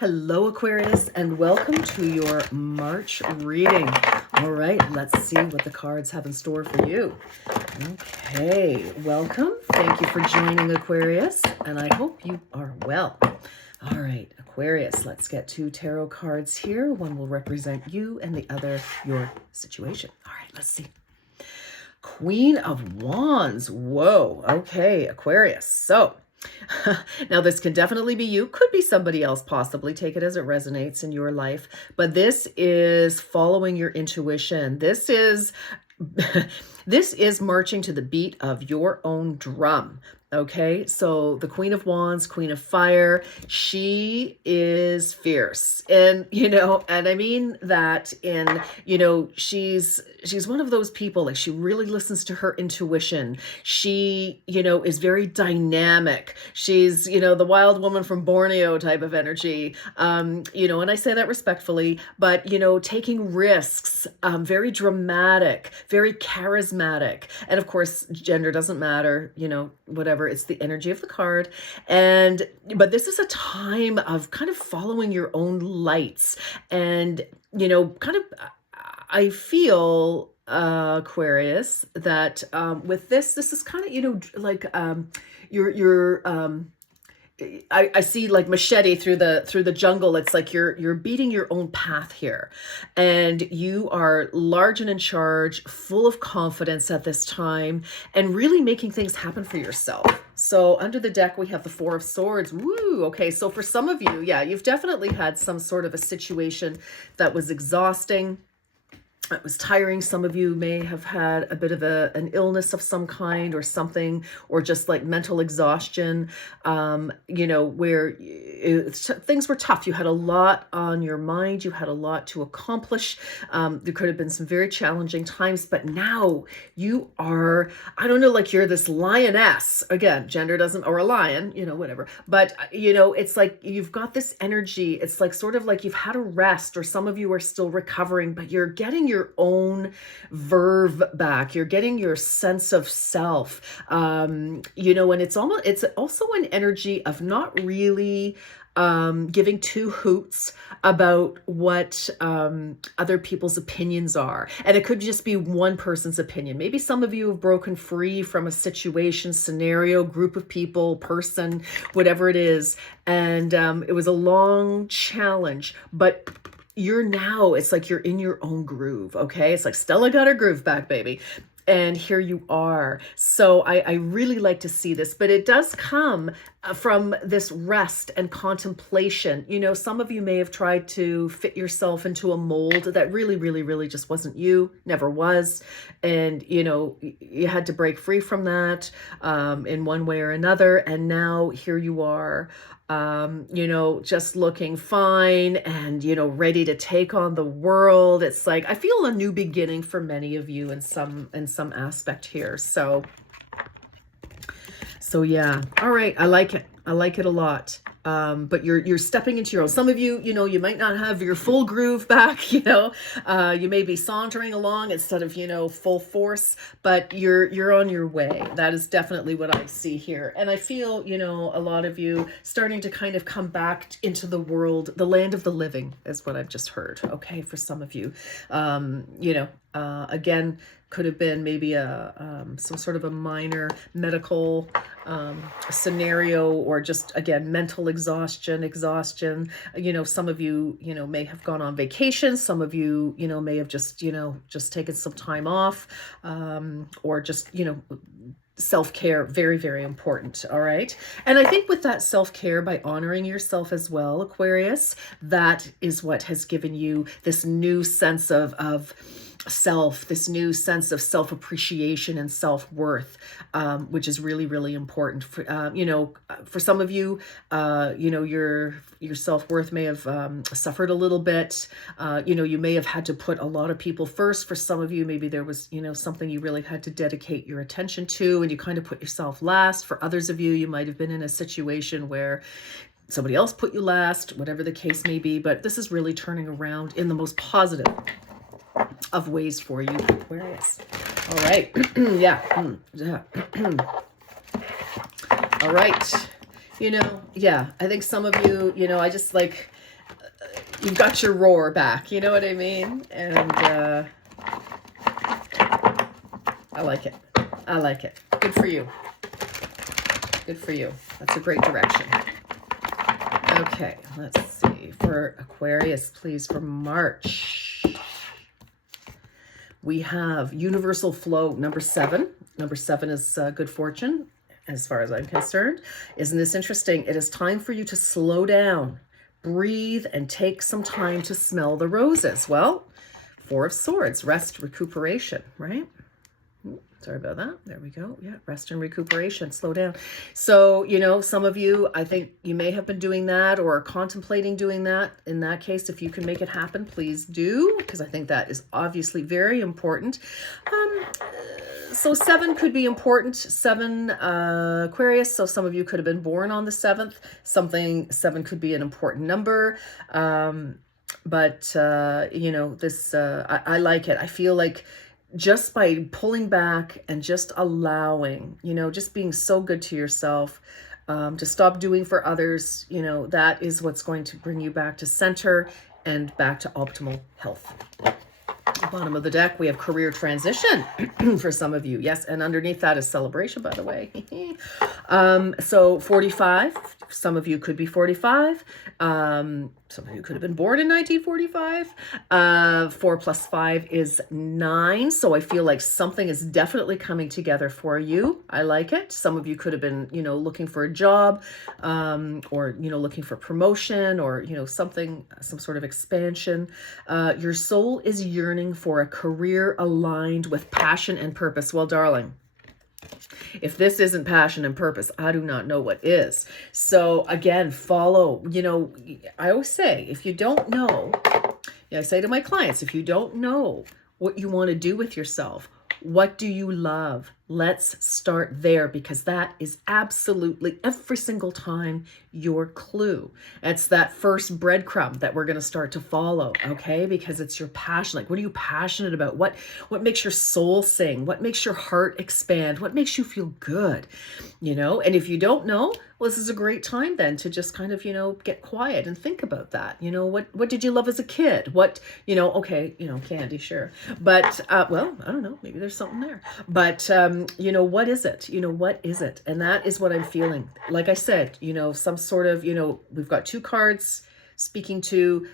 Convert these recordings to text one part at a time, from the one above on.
Hello, Aquarius, and welcome to your March reading. All right, let's see what the cards have in store for you. Okay, welcome. Thank you for joining, Aquarius, and I hope you are well. All right, Aquarius, let's get two tarot cards here. One will represent you and the other your situation. All right, let's see. Queen of Wands. Whoa. Okay, Aquarius. So now this can definitely be you, could be somebody else, possibly. Take it as it resonates in your life. But this is following your intuition. This is this is marching to the beat of your own drum. Okay, so the Queen of Wands, Queen of Fire, she is fierce. And, and I mean that in, she's one of those people, like she really listens to her intuition. She, is very dynamic. She's, the wild woman from Borneo type of energy, and I say that respectfully, but, taking risks, very dramatic, very charismatic. And of course, gender doesn't matter, whatever. It's the energy of the card. But this is a time of kind of following your own lights and, I feel, Aquarius, that with this is kind of, like I see like machete through the jungle. It's like you're beating your own path here, and you are large and in charge, full of confidence at this time, and really making things happen for yourself. So under the deck, we have the Four of Swords. Woo! Okay, so for some of you, yeah, you've definitely had some sort of a situation that was exhausting. It was tiring. Some of you may have had a bit of an illness of some kind or something, or just like mental exhaustion, where things were tough. You had a lot on your mind. You had a lot to accomplish. There could have been some very challenging times, but now you are, I don't know, like you're this lioness. Again, gender doesn't, or a lion, whatever. But, it's like you've got this energy. It's like sort of like you've had a rest, or some of you are still recovering, but you're getting your own verve back. You're getting your sense of self, and it's also an energy of not really giving two hoots about what other people's opinions are. And it could just be one person's opinion. Maybe some of you have broken free from a situation, scenario, group of people, person, whatever it is. And it was a long challenge, but it's like you're in your own groove, okay? It's like Stella got her groove back, baby. And here you are. So I really like to see this, but it does come from this rest and contemplation. Some of you may have tried to fit yourself into a mold that really, really, really just wasn't you, never was. And, you had to break free from that in one way or another. And now here you are, just looking fine and, ready to take on the world. It's like, I feel a new beginning for many of you in some aspect here. So yeah. All right. I like it. I like it a lot. But you're stepping into your own. Some of you, you might not have your full groove back, you may be sauntering along instead of, full force, but you're on your way. That is definitely what I see here. And I feel, a lot of you starting to kind of come back into the world, the land of the living is what I've just heard. Okay. For some of you, again, could have been maybe some sort of a minor medical scenario, or just, again, mental exhaustion. Some of you, may have gone on vacation. Some of you, may have just taken some time off, or just, self-care, very, very important. All right. And I think with that self-care, by honoring yourself as well, Aquarius, that is what has given you this new sense of self, this new sense of self-appreciation and self-worth, which is really, really important for, for some of you, your self-worth may have suffered a little bit. You may have had to put a lot of people first. For some of you, maybe there was, something you really had to dedicate your attention to, and you kind of put yourself last. For others of you, you might have been in a situation where somebody else put you last, whatever the case may be. But this is really turning around in the most positive of ways for you, Aquarius. All right. Yeah. All right. Yeah, I think some of you, I just like, you've got your roar back, you know what I mean? And I like it. I like it. Good for you. Good for you. That's a great direction. Okay, let's see. For Aquarius, please, for March, we have universal flow number 7. Number 7 is good fortune, as far as I'm concerned. Isn't this interesting? It is time for you to slow down, breathe, and take some time to smell the roses. Well, 4 of Swords, rest, recuperation, right? Sorry about that. There we go. Yeah, rest and recuperation, slow down. So, some of you, I think you may have been doing that or contemplating doing that. In that case, if you can make it happen, please do, because I think that is obviously very important. So 7 could be important. 7 Aquarius. So some of you could have been born on the 7th. 7 could be an important number. But this, I like it. I feel like just by pulling back and just allowing, just being so good to yourself, to stop doing for others, that is what's going to bring you back to center and back to optimal health. Bottom of the deck, we have career transition for some of you. Yes, and underneath that is celebration, by the way. So 45, some of you could be 45. Some of you could have been born in 1945. 4 plus 5 is 9. So I feel like something is definitely coming together for you. I like it. Some of you could have been, looking for a job, or, looking for promotion, or, some sort of expansion. Your soul is yearning for a career aligned with passion and purpose. Well, darling, if this isn't passion and purpose, I do not know what is. So again, follow, I always say, if you don't know, I say to my clients, if you don't know what you want to do with yourself, what do you love? Let's start there, because that is absolutely every single time your clue. It's that first breadcrumb that we're going to start to follow, okay? Because it's your passion. Like, what are you passionate about? What makes your soul sing? What makes your heart expand? What makes you feel good? And if you don't know, well, this is a great time then to just kind of, get quiet and think about that. What did you love as a kid? Okay, candy, sure. But, well, I don't know, maybe there's something there. But, what is it? What is it? And that is what I'm feeling. Like I said, some sort of, we've got 2 cards speaking to,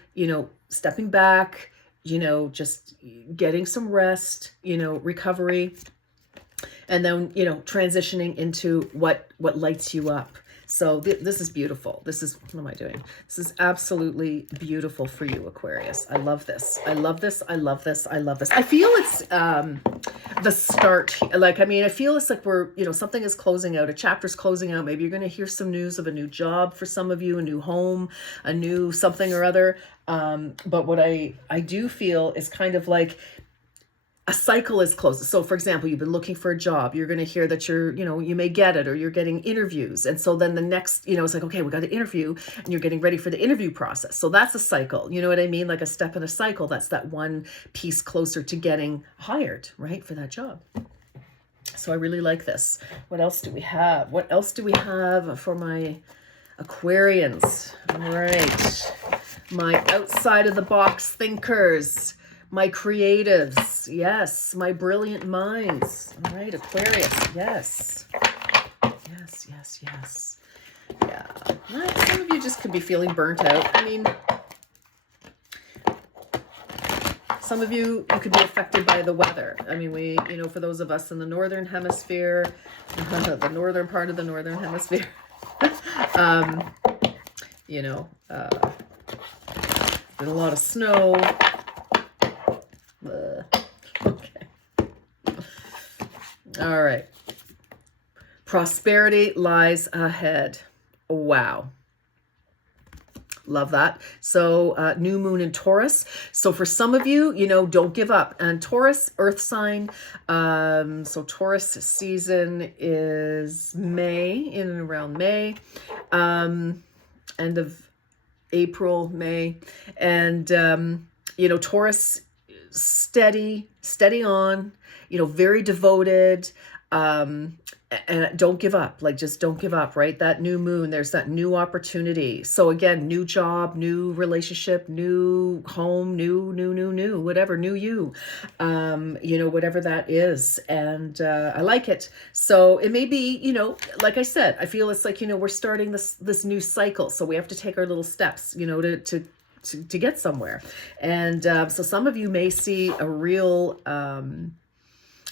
stepping back, just getting some rest, recovery, and then, transitioning into what lights you up. So this is beautiful. What am I doing? This is absolutely beautiful for you, Aquarius. I love this. I love this. I love this. I love this. I feel it's the start. I feel it's like we're, something is closing out. A chapter's closing out. Maybe you're going to hear some news of a new job for some of you, a new home, a new something or other. But what I do feel is kind of like a cycle is closed. So for example, you've been looking for a job, you're going to hear that you may get it, or you're getting interviews. And so then the next, it's like, okay, we got to interview, and you're getting ready for the interview process. So that's a cycle. You know what I mean? Like a step in a cycle. That's that one piece closer to getting hired, right, for that job. So I really like this. What else do we have? What else do we have for my Aquarians? All right. My outside of the box thinkers. My creatives, yes. My brilliant minds. All right, Aquarius, yes. Yes, yes, yes. Yeah. Some of you just could be feeling burnt out. Some of you could be affected by the weather. For those of us in the northern hemisphere, the northern part of the northern hemisphere, been a lot of snow. Okay. All right. Prosperity lies ahead. Wow. Love that. So new moon in Taurus. So for some of you, don't give up. And Taurus, earth sign. So Taurus season is May, in and around May. End of April, May. And, Taurus, steady on, very devoted, And don't give up. Like, just don't give up, right? That new moon, there's that new opportunity. So again, new job, new relationship, new home, new, whatever, new you, whatever that is. And I like it. So it may be, like I said, I feel it's like, we're starting this new cycle. So we have to take our little steps, to get somewhere. And so some of you may see a real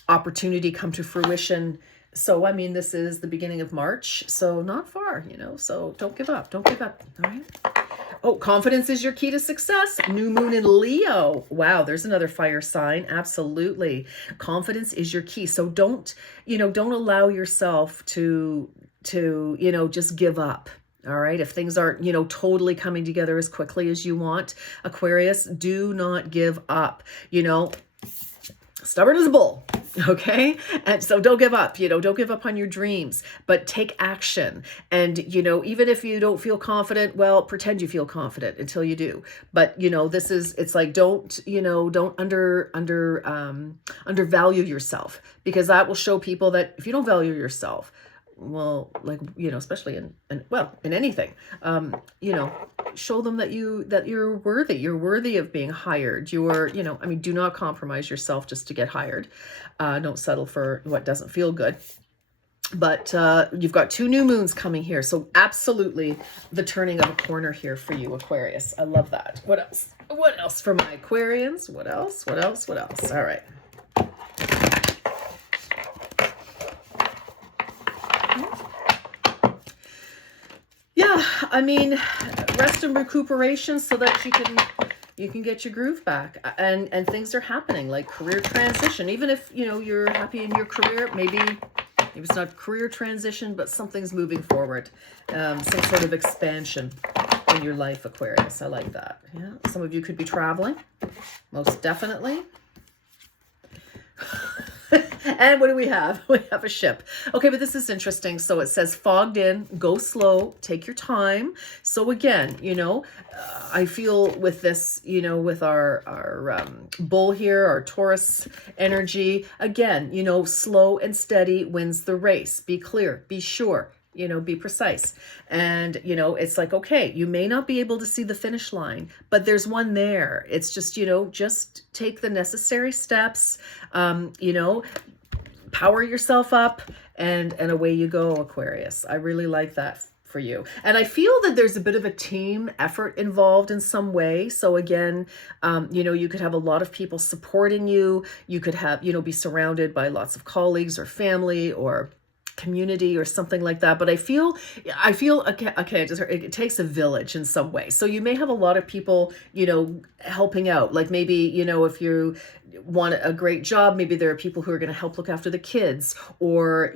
opportunity come to fruition. So, I mean, this is the beginning of March, so not far, so don't give up. Don't give up. All right. Oh, confidence is your key to success. New moon in Leo. Wow, there's another fire sign. Absolutely. Confidence is your key. So don't allow yourself to just give up. All right. If things aren't, totally coming together as quickly as you want, Aquarius, do not give up. Stubborn as a bull. Okay. And so don't give up, don't give up on your dreams, but take action. And, even if you don't feel confident, well, pretend you feel confident until you do. But, it's like, don't undervalue yourself, because that will show people that if you don't value yourself, well, like, especially in anything, show them that you're worthy of being hired. Do not compromise yourself just to get hired. Don't settle for what doesn't feel good. But you've got 2 new moons coming here. So absolutely the turning of a corner here for you, Aquarius. I love that. What else? What else for my Aquarians? What else? All right. Yeah, I mean, rest and recuperation so that you can get your groove back, and things are happening, like career transition. Even if you're happy in your career, maybe it's not career transition, but something's moving forward, some sort of expansion in your life, Aquarius. I like that. Yeah, some of you could be traveling, most definitely. And what do we have? We have a ship. Okay, but this is interesting. So it says fogged in, go slow, take your time. So again, I feel with this, with our bull here, our Taurus energy, again, slow and steady wins the race. Be clear, be sure. Be precise. And, it's like, okay, you may not be able to see the finish line, but there's one there. It's just, just take the necessary steps, power yourself up, and away you go, Aquarius. I really like that for you. And I feel that there's a bit of a team effort involved in some way. So again, you could have a lot of people supporting you. You could have, be surrounded by lots of colleagues or family or community or something like that. But I feel okay, it takes a village in some way. So you may have a lot of people, helping out. Like maybe, if you want a great job, maybe there are people who are going to help look after the kids or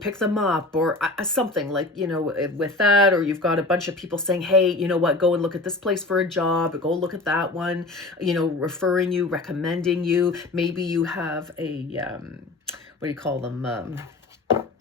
pick them up or something like, with that. Or you've got a bunch of people saying, hey, you know what, go and look at this place for a job, or go look at that one, referring you, recommending you. Maybe you have a, what do you call them?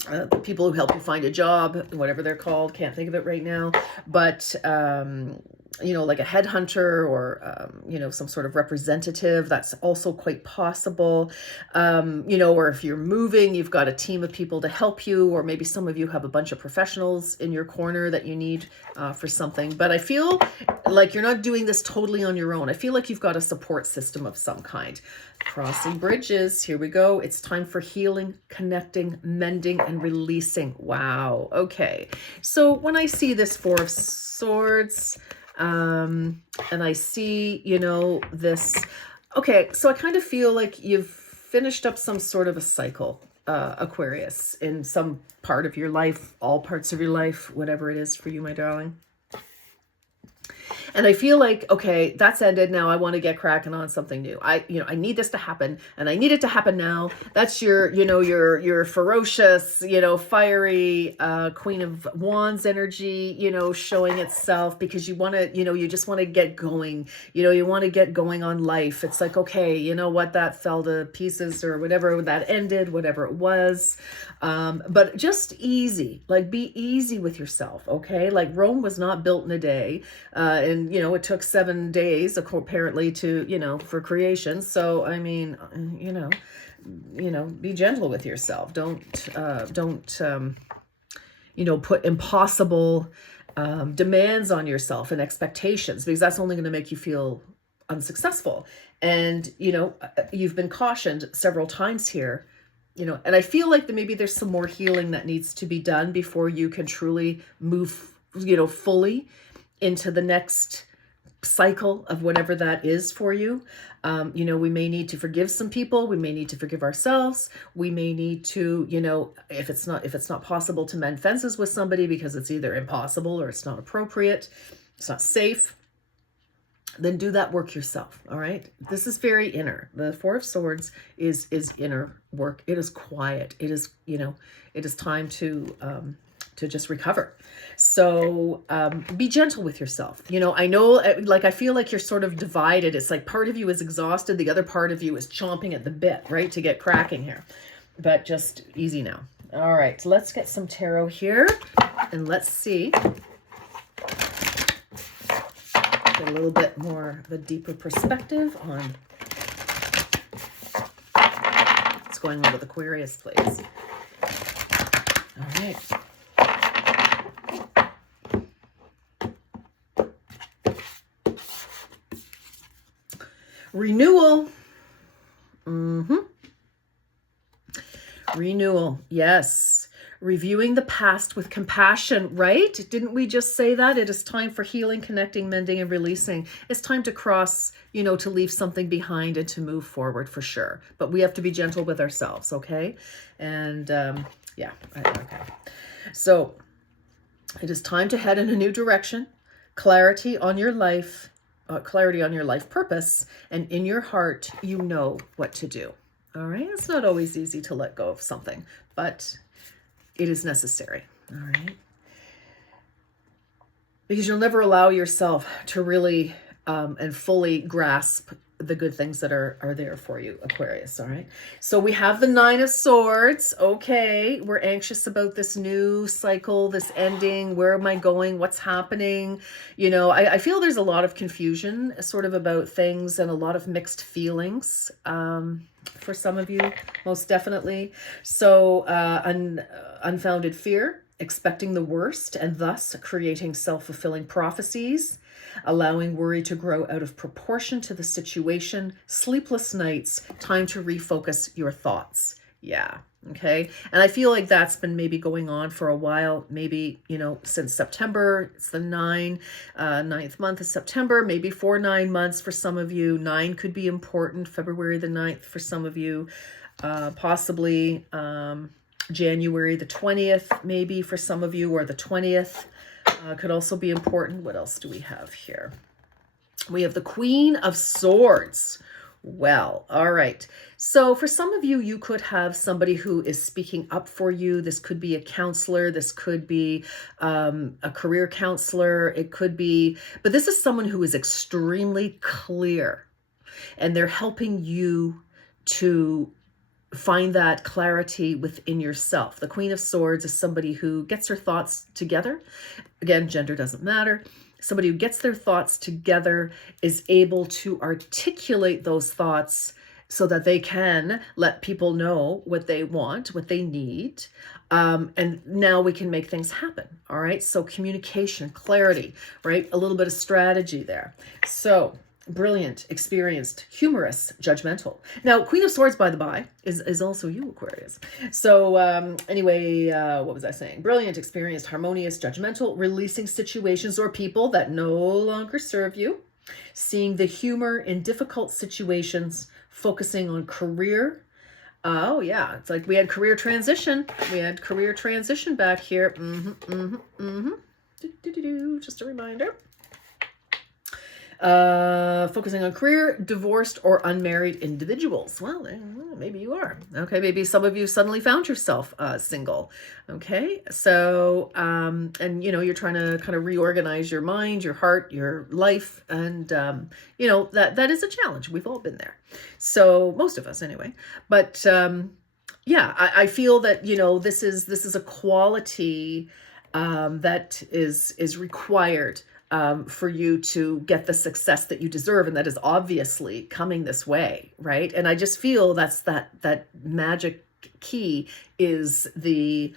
The people who help you find a job, whatever they're called, can't think of it right now, but like a headhunter or some sort of representative, that's also quite possible. Or if you're moving, you've got a team of people to help you, or maybe some of you have a bunch of professionals in your corner that you need for something. But I feel like you're not doing this totally on your own. I feel like you've got a support system of some kind. Crossing bridges. Here we go. It's time for healing, connecting, mending, and releasing. Wow. Okay. So when I see this 4 of Swords, and I see, this, okay, so I kind of feel like you've finished up some sort of a cycle, Aquarius, in some part of your life, all parts of your life, whatever it is for you, my darling. And I feel like, okay, that's ended. Now I want to get cracking on something new. I need this to happen, and I need it to happen now. That's your ferocious, fiery, Queen of Wands energy, showing itself, because you want to, you just want to get going. You want to get going on life. It's like, okay, you know what, that fell to pieces or whatever, that ended, whatever it was. But just easy, like be easy with yourself. Okay. Like Rome was not built in a day. And it took 7 days apparently to, for creation. So, I mean, be gentle with yourself. Don't put impossible demands on yourself and expectations, because that's only going to make you feel unsuccessful. And, you've been cautioned several times here, and I feel like that maybe there's some more healing that needs to be done before you can truly move, fully into the next cycle of whatever that is for you. We may need to forgive some people. We may need to forgive ourselves. We may need to, if it's not possible to mend fences with somebody because it's either impossible or it's not appropriate, it's not safe, then do that work yourself. All right. This is very inner. The Four of Swords is inner work. It is quiet. It is, it is time to just recover. So be gentle with yourself. I know, I feel like you're sort of divided. It's like part of you is exhausted. The other part of you is chomping at the bit, right, to get cracking here. But just easy now. All right, so let's get some tarot here and let's see. Get a little bit more of a deeper perspective on what's going on with Aquarius, please. All right. Renewal. Renewal. Yes. Reviewing the past with compassion, right? Didn't we just say that? It is time for healing, connecting, mending, and releasing. It's time to cross, to leave something behind and to move forward for sure. But we have to be gentle with ourselves, okay? And yeah, okay. So it is time to head in a new direction. Clarity on your life purpose, and in your heart, you know what to do. All right. It's not always easy to let go of something, but it is necessary. All right. Because you'll never allow yourself to really and fully grasp the good things that are there for you, Aquarius. All right. So we have the Nine of Swords. Okay. We're anxious about this new cycle, this ending. Where am I going? What's happening? I feel there's a lot of confusion sort of about things and a lot of mixed feelings for some of you, most definitely. So unfounded fear, expecting the worst, and thus creating self-fulfilling prophecies. Allowing worry to grow out of proportion to the situation, sleepless nights, time to refocus your thoughts. Yeah. Okay. And I feel like that's been maybe going on for a while, maybe, since September. It's the ninth month of September, maybe for 9 months for some of you. 9 could be important. February the 9th for some of you, possibly January the 20th, maybe for some of you, or the 20th. Could also be important. What else do we have here? We have the Queen of Swords. Well, all right. So for some of you, you could have somebody who is speaking up for you. This could be a counselor. This could be a career counselor. It could be, but this is someone who is extremely clear, and they're helping you to find that clarity within yourself. The Queen of Swords is somebody who gets her thoughts together. Again, gender doesn't matter. Somebody who gets their thoughts together is able to articulate those thoughts so that they can let people know what they want, what they need. And now we can make things happen. All right. So communication, clarity, right? A little bit of strategy there. So brilliant, experienced, humorous, judgmental. Now, Queen of Swords, by the by, is also you, Aquarius. So anyway, what was I saying? Brilliant, experienced, harmonious, judgmental, releasing situations or people that no longer serve you, seeing the humor in difficult situations, focusing on career. Oh, yeah. It's like we had career transition. We had career transition back here. Just a reminder. Focusing on career, divorced or unmarried individuals. Well, maybe you are. Okay, maybe some of you suddenly found yourself single. Okay, so and you're trying to kind of reorganize your mind, your heart, your life, and that is a challenge. We've all been there. So most of us anyway. But yeah, I feel that this is a quality that is required for you to get the success that you deserve, and that is obviously coming this way, right? And I just feel that's that magic key is the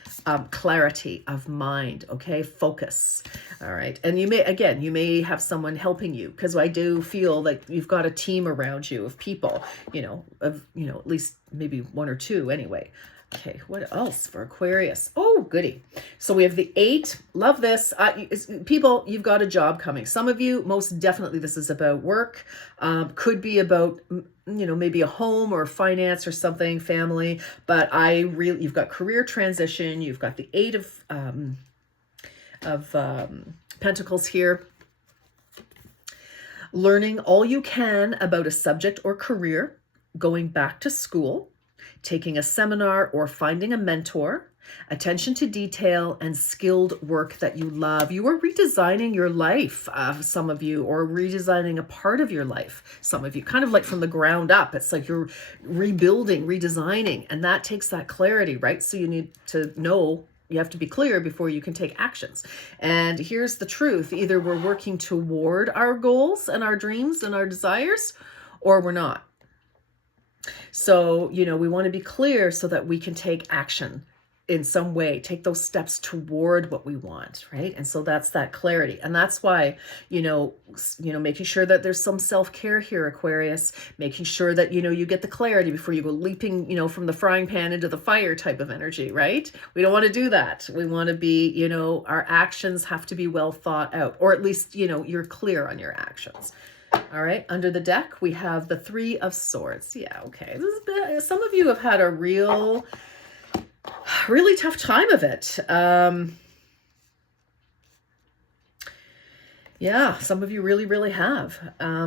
clarity of mind. Okay, focus. All right, and you may have someone helping you, because I do feel like you've got a team around you of people, at least maybe one or two anyway. Okay, what else for Aquarius? Oh, goody. So we have the 8. Love this. People, you've got a job coming. Some of you, most definitely, this is about work. Could be about, maybe a home or finance or something, family. But you've got career transition. You've got the 8 of Pentacles here. Learning all you can about a subject or career, going back to school, taking a seminar or finding a mentor, attention to detail, and skilled work that you love. You are redesigning your life, some of you, or redesigning a part of your life, some of you, kind of like from the ground up. It's like you're rebuilding, redesigning, and that takes that clarity, right? So you need to know, you have to be clear before you can take actions. And here's the truth. Either we're working toward our goals and our dreams and our desires, or we're not. So, we want to be clear so that we can take action in some way, take those steps toward what we want, right? And so that's that clarity. And that's why, making sure that there's some self-care here, Aquarius, making sure that, you get the clarity before you go leaping, from the frying pan into the fire type of energy, right? We don't want to do that. We want to be, our actions have to be well thought out, or at least, you're clear on your actions. All right, under the deck, we have the 3 of Swords. Yeah, okay. Some of you have had a really tough time of it. Yeah, some of you really, really have.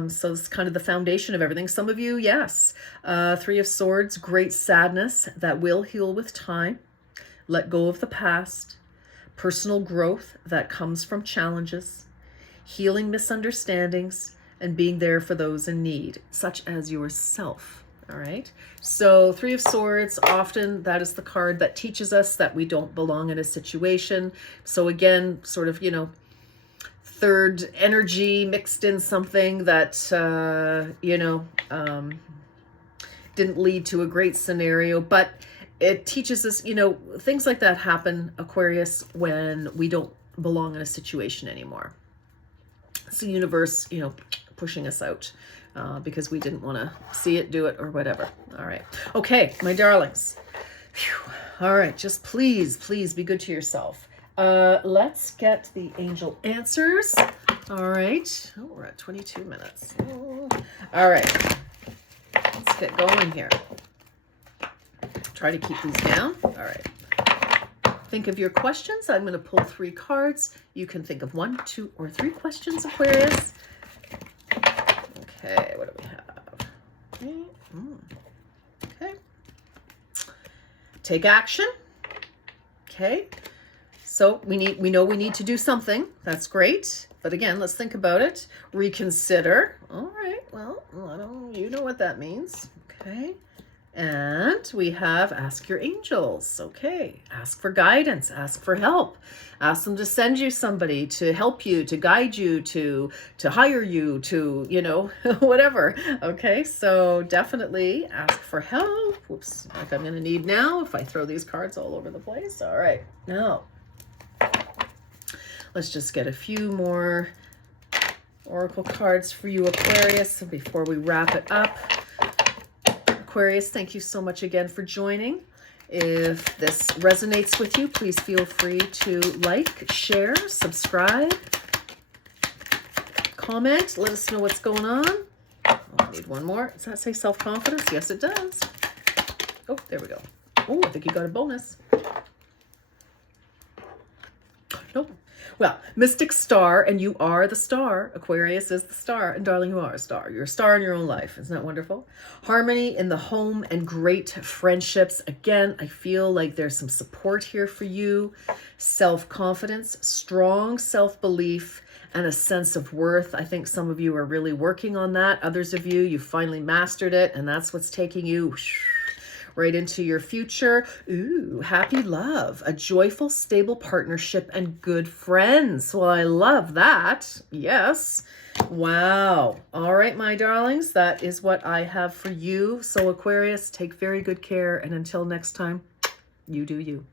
So it's kind of the foundation of everything. Some of you, yes. 3 of Swords, great sadness that will heal with time. Let go of the past. Personal growth that comes from challenges. Healing misunderstandings. And being there for those in need, such as yourself. All right. So 3 of Swords, often that is the card that teaches us that we don't belong in a situation. So again, sort of, third energy mixed in something that, didn't lead to a great scenario, but it teaches us, things like that happen, Aquarius, when we don't belong in a situation anymore. It's the universe, pushing us out because we didn't want to see it, do it, or whatever. All right. Okay, my darlings. Whew. All right, just please be good to yourself. Let's get the angel answers. All right. Oh, we're at 22 minutes. Oh. All right. Let's get going here. Try to keep these down. All right. Think of your questions. I'm going to pull 3 cards. You can think of 1, 2, or 3 questions, Aquarius. Okay, what do we have? Okay. Take action. Okay. So we know we need to do something. That's great. But again, let's think about it. Reconsider. All right. Well, you know what that means. Okay. And we have ask your angels. Okay. Ask for guidance. Ask for help. Ask them to send you somebody to help you, to guide you, to hire you, to, whatever. Okay. So definitely ask for help. Whoops. Like I'm going to need now if I throw these cards all over the place. All right. Now, let's just get a few more oracle cards for you, Aquarius, before we wrap it up. Aquarius, thank you so much again for joining. If this resonates with you, please feel free to like, share, subscribe, comment. Let us know what's going on. Oh, I need one more. Does that say self-confidence? Yes, it does. Oh, there we go. Oh, I think you got a bonus. Nope. Well, Mystic Star, and you are the star. Aquarius is the star. And darling, you are a star. You're a star in your own life. Isn't that wonderful? Harmony in the home and great friendships. Again, I feel like there's some support here for you. Self-confidence, strong self-belief, and a sense of worth. I think some of you are really working on that. Others of you, you finally mastered it, and that's what's taking you right into your future. Ooh, happy love, a joyful, stable partnership, and good friends. Well, I love that. Yes. Wow. All right, my darlings, that is what I have for you. So Aquarius, take very good care. And until next time, you do you.